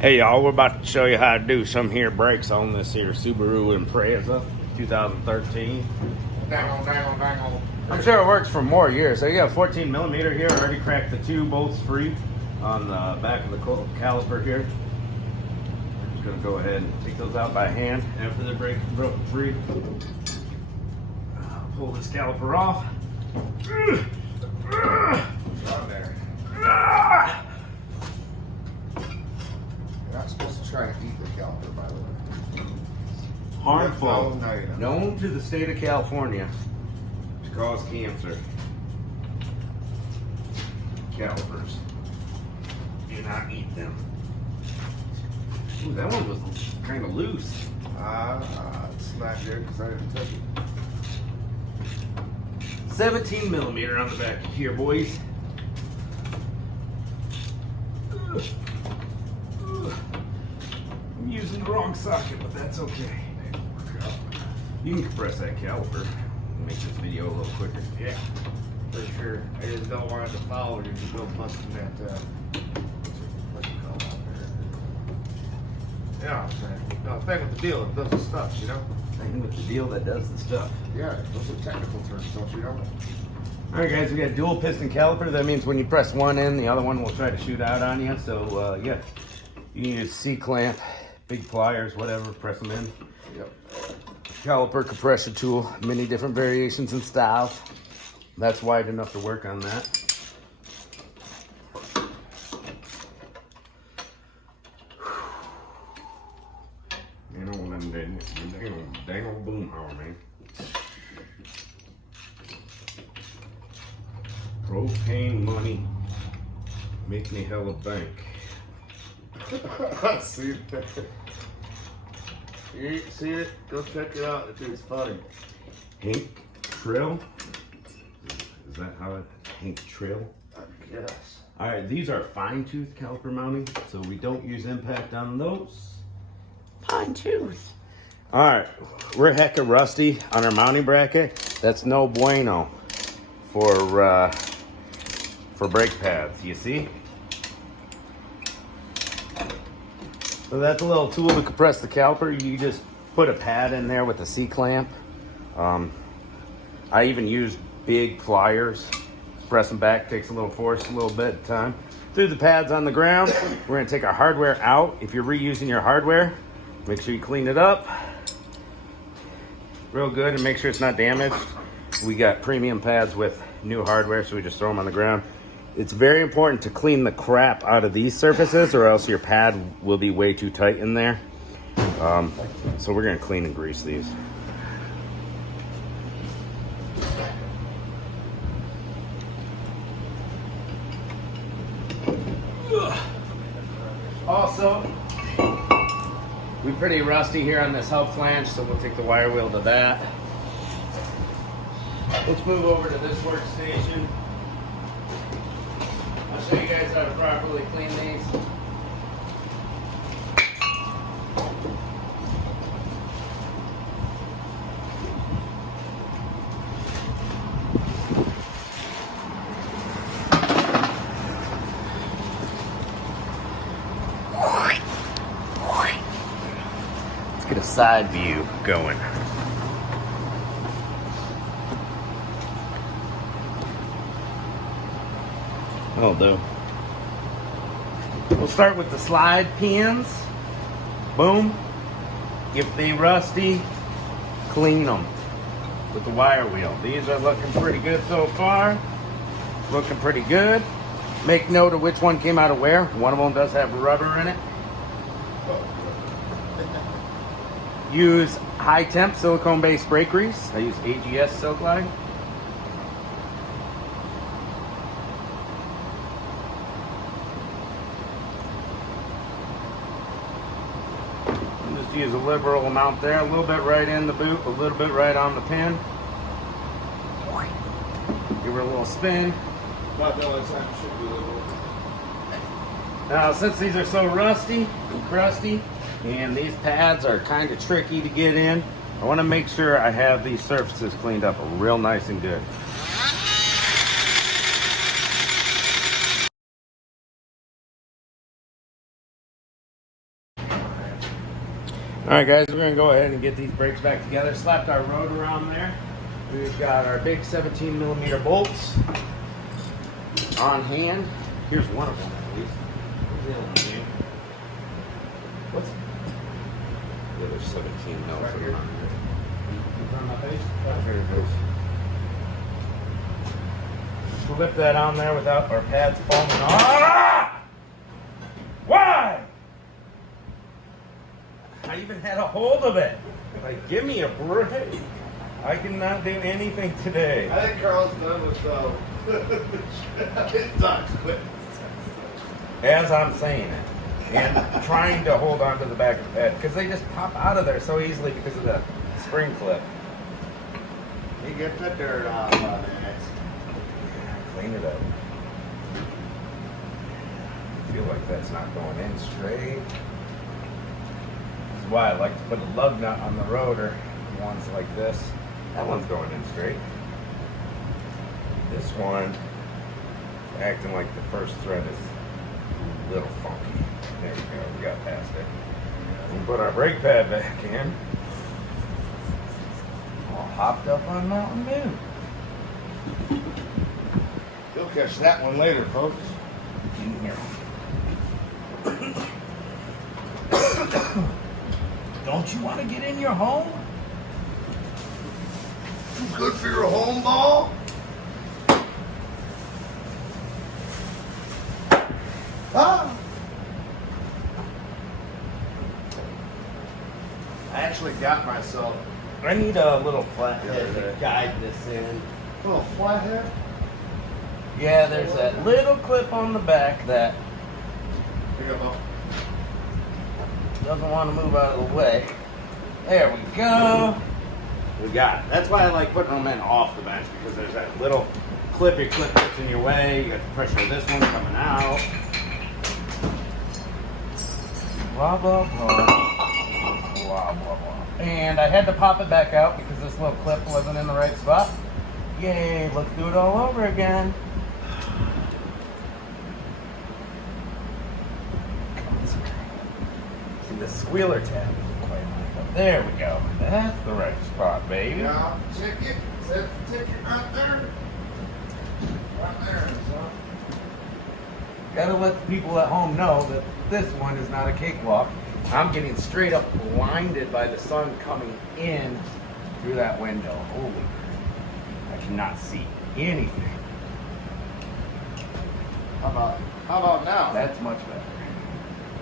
Hey y'all, we're about to show you how to do some here brakes on this here Subaru Impreza 2013. Dangle. I'm sure it works for more years. So you got a 14 millimeter here, already cracked the two bolts free on the back of the caliper here. We're just gonna go ahead and take those out by hand after the brakes are broken free. Pull this caliper off. Right there. You're not supposed to try and eat the caliper, by the way. Harmful, No, you're not. known to the state of California to cause cancer. Calipers. Do not eat them. Ooh, that one was kind of loose. It's not good because I didn't touch it. 17 millimeter on the back here, boys. I'm using the wrong socket, but that's okay. You can compress that caliper and make this video a little quicker. Yeah, for sure. I just don't want it to fall when you go busting that, what you call out there. Yeah, I'm saying. No, thing with the deal, it does the stuff, you know? Thing with the deal that does the stuff. Yeah, those are technical terms, don't you know? Alright guys, we got dual piston caliper. That means when you press one in, the other one will try to shoot out on you. So yeah, you can use C-clamp, big pliers, whatever, press them in. Yep. Caliper compression tool, many different variations and styles. That's wide enough to work on that. Man, I want them dang old boom power, man. Propane money make me hella bank. See it? You see it? Go check it out. It's funny. Hank Trail? Is that how it? Hank Trail? Yes. All right, these are fine tooth caliper mounting, so we don't use impact on those. Fine tooth. All right, we're hecka rusty on our mounting bracket. That's no bueno for brake pads, you see? So that's a little tool to compress the caliper. You just put a pad in there with a C-clamp. I even use big pliers. Press them back, takes a little force, a little bit of time. Through the pads on the ground, we're gonna take our hardware out. If you're reusing your hardware, make sure you clean it up real good and make sure it's not damaged. We got premium pads with new hardware, so we just throw them on the ground. It's very important to clean the crap out of these surfaces or else your pad will be way too tight in there. So we're gonna clean and grease these. Also, we're pretty rusty here on this hub flange, so we'll take the wire wheel to that. Let's move over to this workstation. I'll show you guys how to properly clean these. Let's get a side view going. That'll do. We'll start with the slide pins. Boom. If they rusty, clean them with the wire wheel. These are looking pretty good so far. Looking pretty good. Make note of which one came out of where. One of them does have rubber in it. Use high temp silicone based brake grease. I use AGS Silk Line. Just use a liberal amount there, a little bit right in the boot, a little bit right on the pin. Give her a little spin. Now, since these are so rusty and crusty, and these pads are kind of tricky to get in, I want to make sure I have these surfaces cleaned up real nice and good. All right, guys, we're gonna go ahead and get these brakes back together. Slapped our rotor on there. We've got our big 17mm bolts on hand. Here's one of them at least. Where's the other one, dude? What's the other 17 mil Right for here. the monitor? In front of my face? Oh, here it goes. Slip that on there without our pads falling off. Ah! Why? I even had a hold of it. Like, give me a break. I cannot do anything today. I think Carl's done with it sucks, but As I'm saying it. And trying to hold on to the back of the pad. Because they just pop out of there so easily because of the spring clip. you get the dirt off of it. Clean it up. I feel like that's not going in straight. This is why I like to put a lug nut on the rotor. Ones like this. That one's going in straight. This one, acting like the first thread is a little funky. There we go, we got past it. We put our brake pad back in. All hopped up on Mountain Dew. You'll catch that one later, folks. In here. Don't you want to get in your home? Too good for your home ball? Ah! I actually got myself I need a little flathead Yeah, to there. guide this in. a little flathead. Yeah, there's that little clip on the back that Here you go. doesn't want to move out of the way. There we go. We got it. That's why I like putting them in off the bench, because there's that little clippy clip that's in your way. You got the pressure of this one coming out. Blah, blah, blah. Blah, blah, blah. And I had to pop it back out because this little clip wasn't in the right spot. Yay, let's do it all over again. See, the squealer tab isn't quite lined up. There we go. That's the right spot, baby. Yeah, ticket. Set the ticket right there. Right there. So. Gotta let the people at home know that this one is not a cakewalk. I'm getting straight up blinded by the sun coming in through that window. Holy crap. I cannot see anything. How about now? That's much better.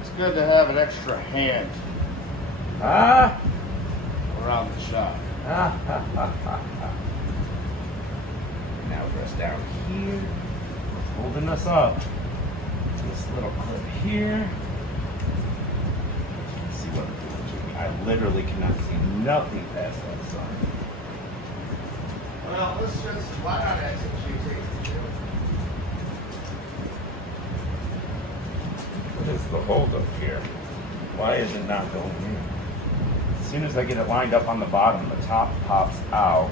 It's good to have an extra hand Ah! around the shop. Ah, ha, ha, ha, ha. Now press down here. Holding us up. This little clip here. Let's see what I'm doing. I literally cannot see nothing past that sun. Well, let's just why not execute it? What is the holdup here? Why is it not going in? As soon as I get it lined up on the bottom, the top pops out.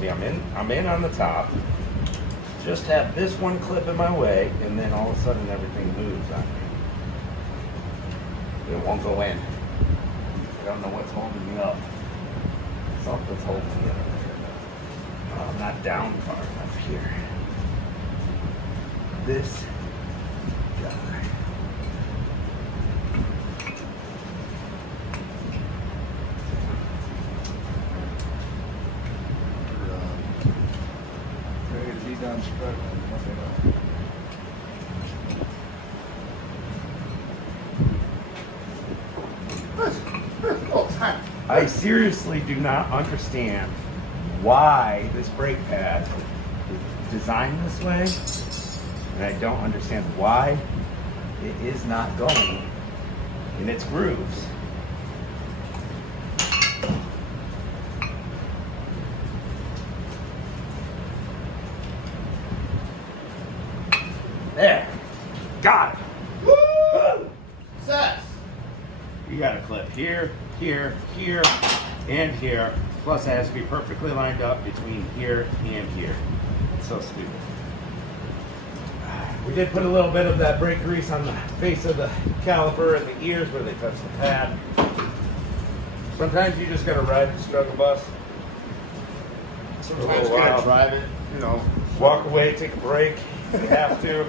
See, I'm in on the top. Just have this one clip in my way, and then all of a sudden everything moves on me. It won't go in. I don't know what's holding me up. Something's holding me up. Oh, not down far enough here. This guy. Ready to be done spreading. I seriously do not understand why this brake pad is designed this way, and I don't understand why it is not going in its grooves. There, got it. Woo! Success. You got a clip here, here, here, and here. Plus, it has to be perfectly lined up between here and here. It's so stupid. We did put a little bit of that brake grease on the face of the caliper and the ears where they touch the pad. Sometimes you just gotta ride the struggle bus. Sometimes you gotta drive it, you know. Walk away, take a break if you have to.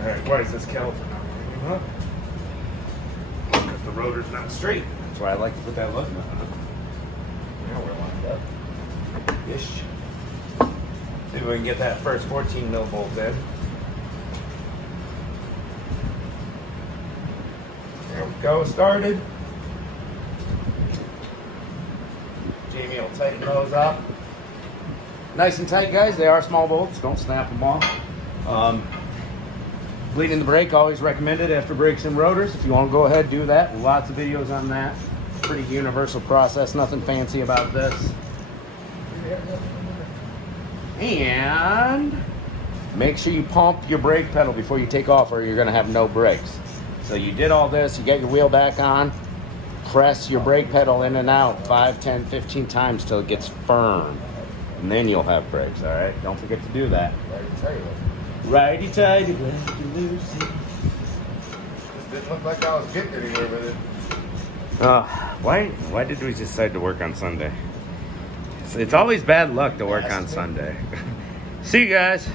Alright, why is this caliper not working up? Because the rotor's not straight. That's why I like to put that lug nut on. Now we're lined up. Ish. See if we can get that first 14 mil bolt in. There we go, started. Jamie will tighten those up. Nice and tight, guys. They are small bolts. Don't snap them off. Bleeding the brake, always recommended after brakes and rotors. If you want to go ahead, do that. Lots of videos on that. Pretty universal process. Nothing fancy about this. And make sure you pump your brake pedal before you take off or you're going to have no brakes. So you did all this, you get your wheel back on, press your brake pedal in and out 5, 10, 15 times till it gets firm. And then you'll have brakes, all right? Don't forget to do that. Righty-tighty, lefty-loosey. Didn't look like I was getting anywhere with it. Why did we decide to work on Sunday? It's always bad luck to work on Sunday. See you guys.